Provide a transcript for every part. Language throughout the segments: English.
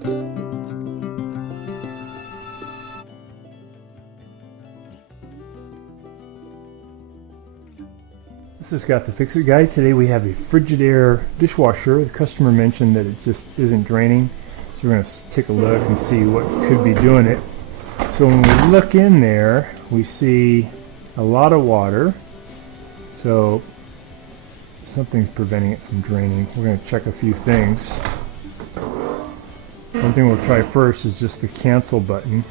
This is Scott the Fix-It Guy. Today we have a Frigidaire dishwasher. The customer mentioned that it just isn't draining, so we're going to take a look and see what could be doing it. So when we look in there, we see a lot of water, so something's preventing it from draining. We're going to check a few things. One thing we'll try first is just the cancel button.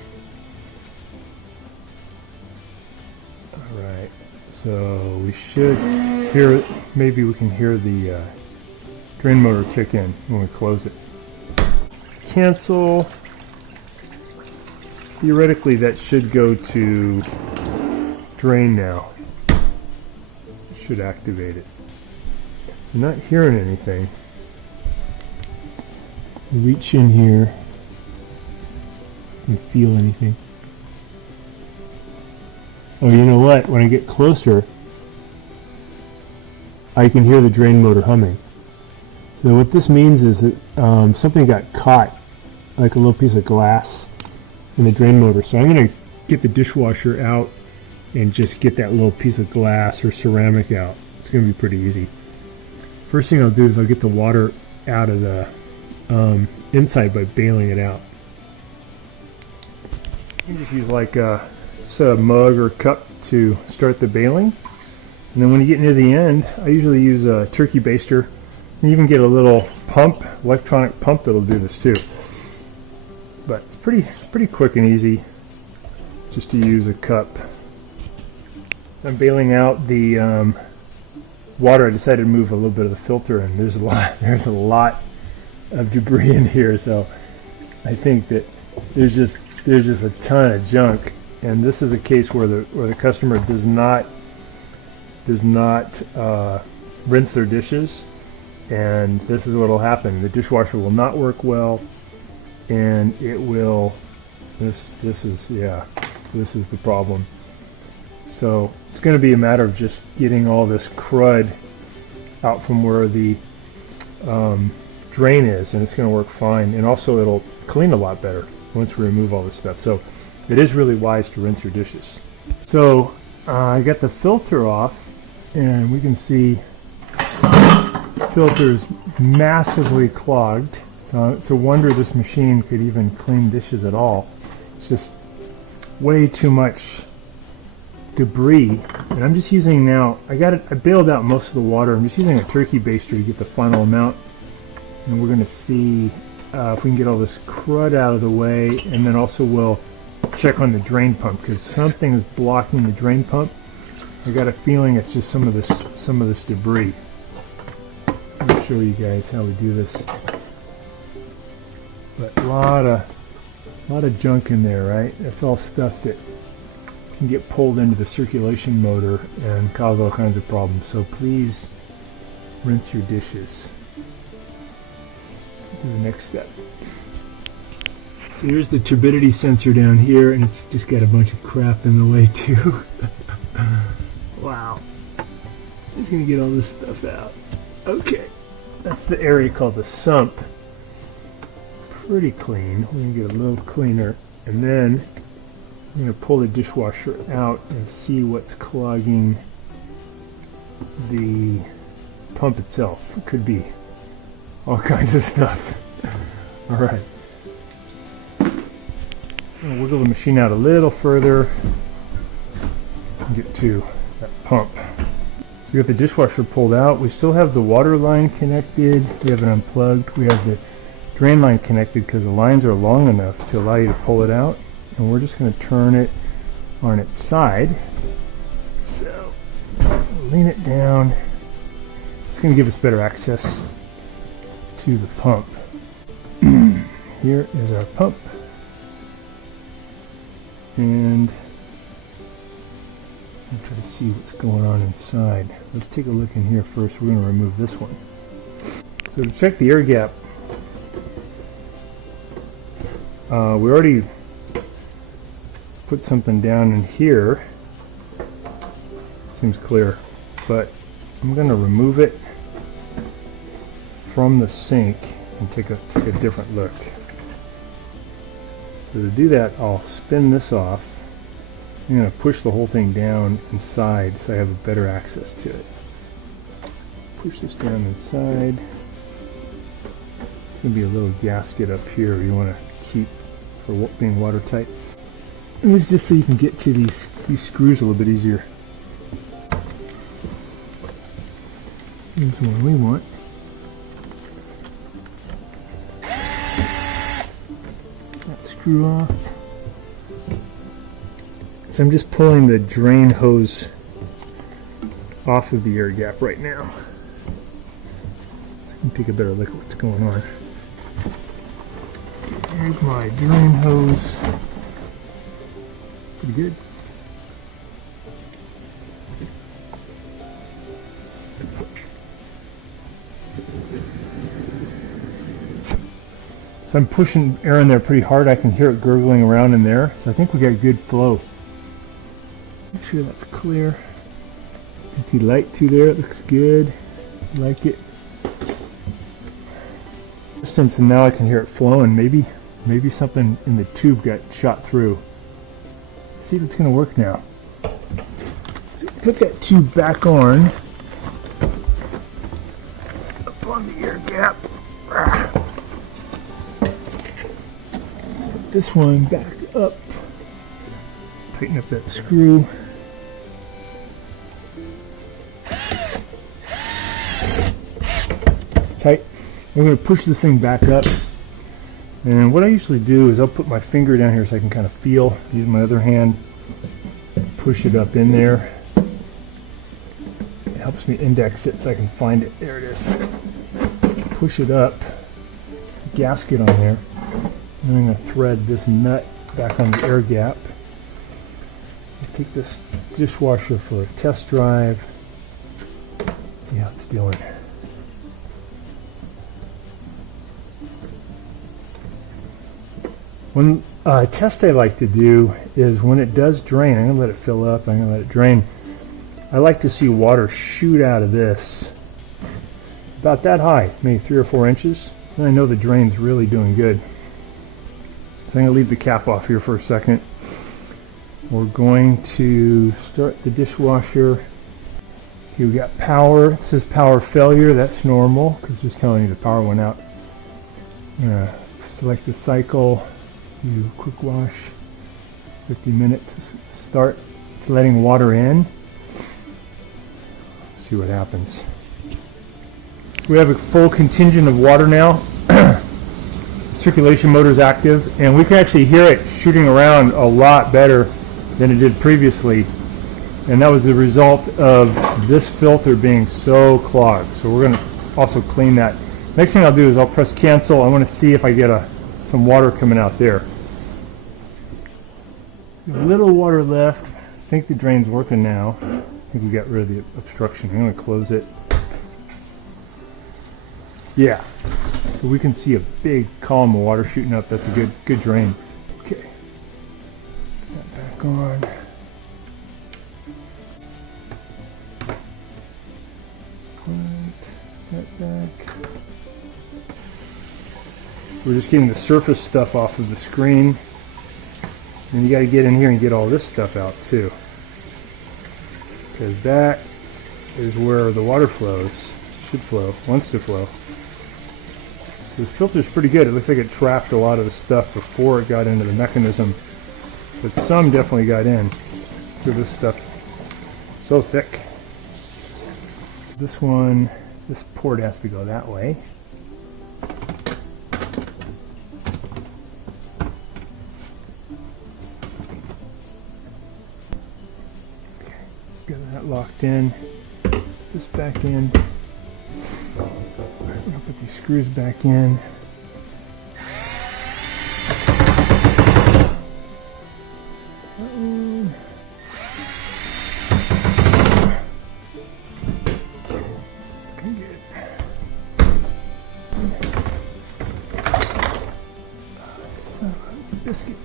Alright, so we should hear it. Maybe we can hear the drain motor kick in when we close it. Cancel. Theoretically that should go to drain now. Should activate it. I'm not hearing anything. Reach in here and feel anything. Oh, you know what? When I get closer, I can hear the drain motor humming. So what this means is that something got caught, like a little piece of glass, in the drain motor. So I'm going to get the dishwasher out and just get that little piece of glass or ceramic out. It's going to be pretty easy. First thing I'll do is I'll get the water out of the inside by bailing it out. You can just use like a mug or cup to start the bailing. And then when you get near the end, I usually use a turkey baster. You even get a little pump, electronic pump that'll do this too. But it's pretty quick and easy just to use a cup. I'm bailing out the water. I decided to move a little bit of the filter, and there's a lot of debris in here, so I think that there's just a ton of junk. And this is a case where the customer does not rinse their dishes, and this is what will happen. The dishwasher will not work well, and it will. This is the problem. So it's going to be a matter of just getting all this crud out from where the drain is, and it's going to work fine. And also it'll clean a lot better once we remove all this stuff. So it is really wise to rinse your dishes. So I got the filter off, and we can see the filter is massively clogged. So it's a wonder this machine could even clean dishes at all. It's just way too much debris. And I'm just using now, I bailed out most of the water. I'm just using a turkey baster to get the final amount. And we're going to see if we can get all this crud out of the way, and then also we'll check on the drain pump, because something is blocking the drain pump. I got a feeling it's just some of this debris. I'll show you guys how we do this. But a lot of junk in there, right? That's all stuff that can get pulled into the circulation motor and cause all kinds of problems. So please rinse your dishes. Do the next step. So here's the turbidity sensor down here, and it's just got a bunch of crap in the way too. Wow. Just gonna get all this stuff out. Okay. That's the area called the sump. Pretty clean. We're going to get a little cleaner, and then I'm going to pull the dishwasher out and see what's clogging the pump itself. It could be all kinds of stuff. Alright. I'm going to wiggle the machine out a little further and get to that pump. So we got the dishwasher pulled out. We still have the water line connected. We have it unplugged. We have the drain line connected because the lines are long enough to allow you to pull it out. And we're just going to turn it on its side. So lean it down. It's going to give us better access to the pump. Here is our pump. And I'll try to see what's going on inside. Let's take a look in here first. We're going to remove this one. So to check the air gap, we already put something down in here. Seems clear, but I'm going to remove it from the sink and take a different look. So to do that, I'll spin this off. I'm going to push the whole thing down inside so I have a better access to it. Push this down inside. There's going to be a little gasket up here you want to keep for being watertight. And this is just so you can get to these screws a little bit easier. Here's one we want. That screw off. So I'm just pulling the drain hose off of the air gap right now. I can take a better look at what's going on. Here's my drain hose. Pretty good. So I'm pushing air in there pretty hard. I can hear it gurgling around in there. So I think we got good flow. Make sure that's clear. You can see light through there. It looks good. I like it. Distance, and now I can hear it flowing. Maybe something in the tube got shot through. Let's see if it's going to work now. So put that tube back on. Up on the air gap. Put this one back up. Tighten up that screw. It's tight. I'm going to push this thing back up. And what I usually do is I'll put my finger down here so I can kind of feel, use my other hand, push it up in there. It helps me index it so I can find it. There it is. Push it up, gasket on there. And I'm going to thread this nut back on the air gap. Take this dishwasher for a test drive. See how it's doing. One test I like to do is when it does drain, I'm going to let it fill up, I'm going to let it drain. I like to see water shoot out of this about that high, maybe 3 or 4 inches. And I know the drain's really doing good. So I'm going to leave the cap off here for a second. We're going to start the dishwasher. Okay, we got power. It says power failure. That's normal because it's telling you the power went out. I'm going to select the cycle. Do quick wash. 50 minutes. Start. It's letting water in. See what happens. We have a full contingent of water now. Circulation motor is active, and we can actually hear it shooting around a lot better than it did previously, and that was the result of this filter being so clogged. So we're going to also clean that. Next thing I'll do is I'll press cancel. I want to see if I get some water coming out there. A little water left. I think the drain's working now. I think we got rid of the obstruction. I'm going to close it. Yeah, so we can see a big column of water shooting up. That's a good drain. Okay, put that back on. Put that back. We're just getting the surface stuff off of the screen. And you got to get in here and get all this stuff out too, because that is where the water flows. Should flow, wants to flow. So this filter's pretty good. It looks like it trapped a lot of the stuff before it got into the mechanism, but some definitely got in. Look at this stuff, so thick. This one, this port has to go that way. Okay, got that locked in. This back in. We're going to put these screws back in. Biscuit.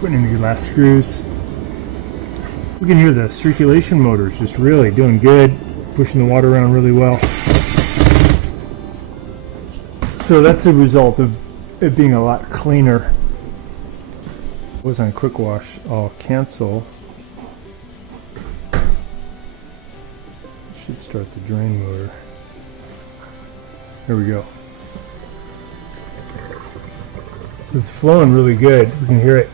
Putting in your last screws. We can hear the circulation motor is just really doing good, pushing the water around really well. So that's a result of it being a lot cleaner. It was on quick wash. I'll cancel. Should start the drain motor. There we go. So it's flowing really good. We can hear it.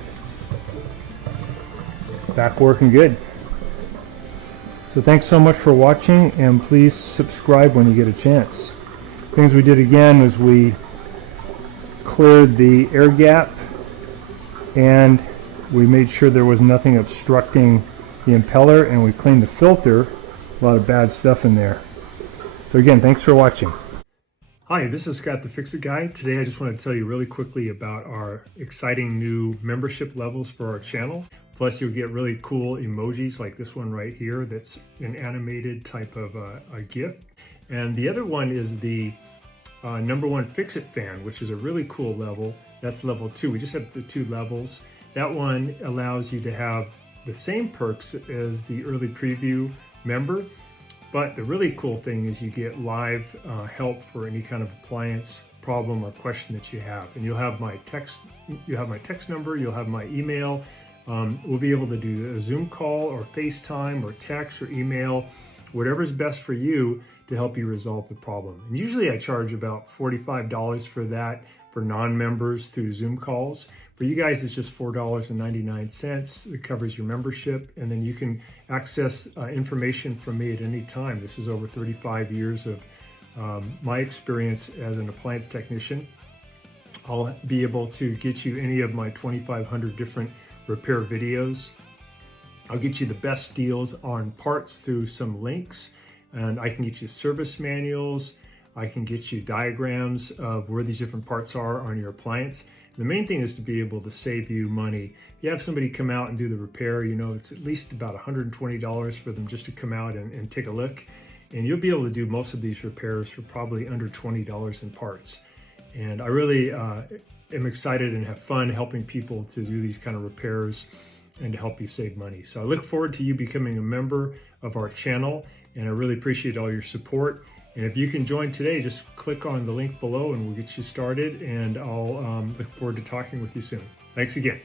Back working good. So thanks so much for watching, and please subscribe when you get a chance. Things we did again was we cleared the air gap, and we made sure there was nothing obstructing the impeller, and we cleaned the filter. A lot of bad stuff in there. So again, thanks for watching. Hi, this is Scott the Fix-It Guy. Today I just want to tell you really quickly about our exciting new membership levels for our channel. Plus you'll get really cool emojis like this one right here that's an animated type of a GIF. And the other one is the #1 Fix-It fan, which is a really cool level. That's level 2. We just have the 2 levels. That one allows you to have the same perks as the early preview member. But the really cool thing is you get live help for any kind of appliance problem or question that you have. And you'll have my text number, you'll have my email. We'll be able to do a Zoom call or FaceTime or text or email, whatever's best for you to help you resolve the problem. And usually I charge about $45 for that for non-members through Zoom calls. For you guys, it's just $4.99. It covers your membership, and then you can access information from me at any time. This is over 35 years of my experience as an appliance technician. I'll be able to get you any of my 2,500 different repair videos. I'll get you the best deals on parts through some links, and I can get you service manuals. I can get you diagrams of where these different parts are on your appliance. The main thing is to be able to save you money. If you have somebody come out and do the repair, you know, it's at least about $120 for them just to come out and take a look. And you'll be able to do most of these repairs for probably under $20 in parts. And I really am excited and have fun helping people to do these kind of repairs and to help you save money. So I look forward to you becoming a member of our channel, and I really appreciate all your support. And if you can join today, just click on the link below and we'll get you started, and I'll look forward to talking with you soon. Thanks again.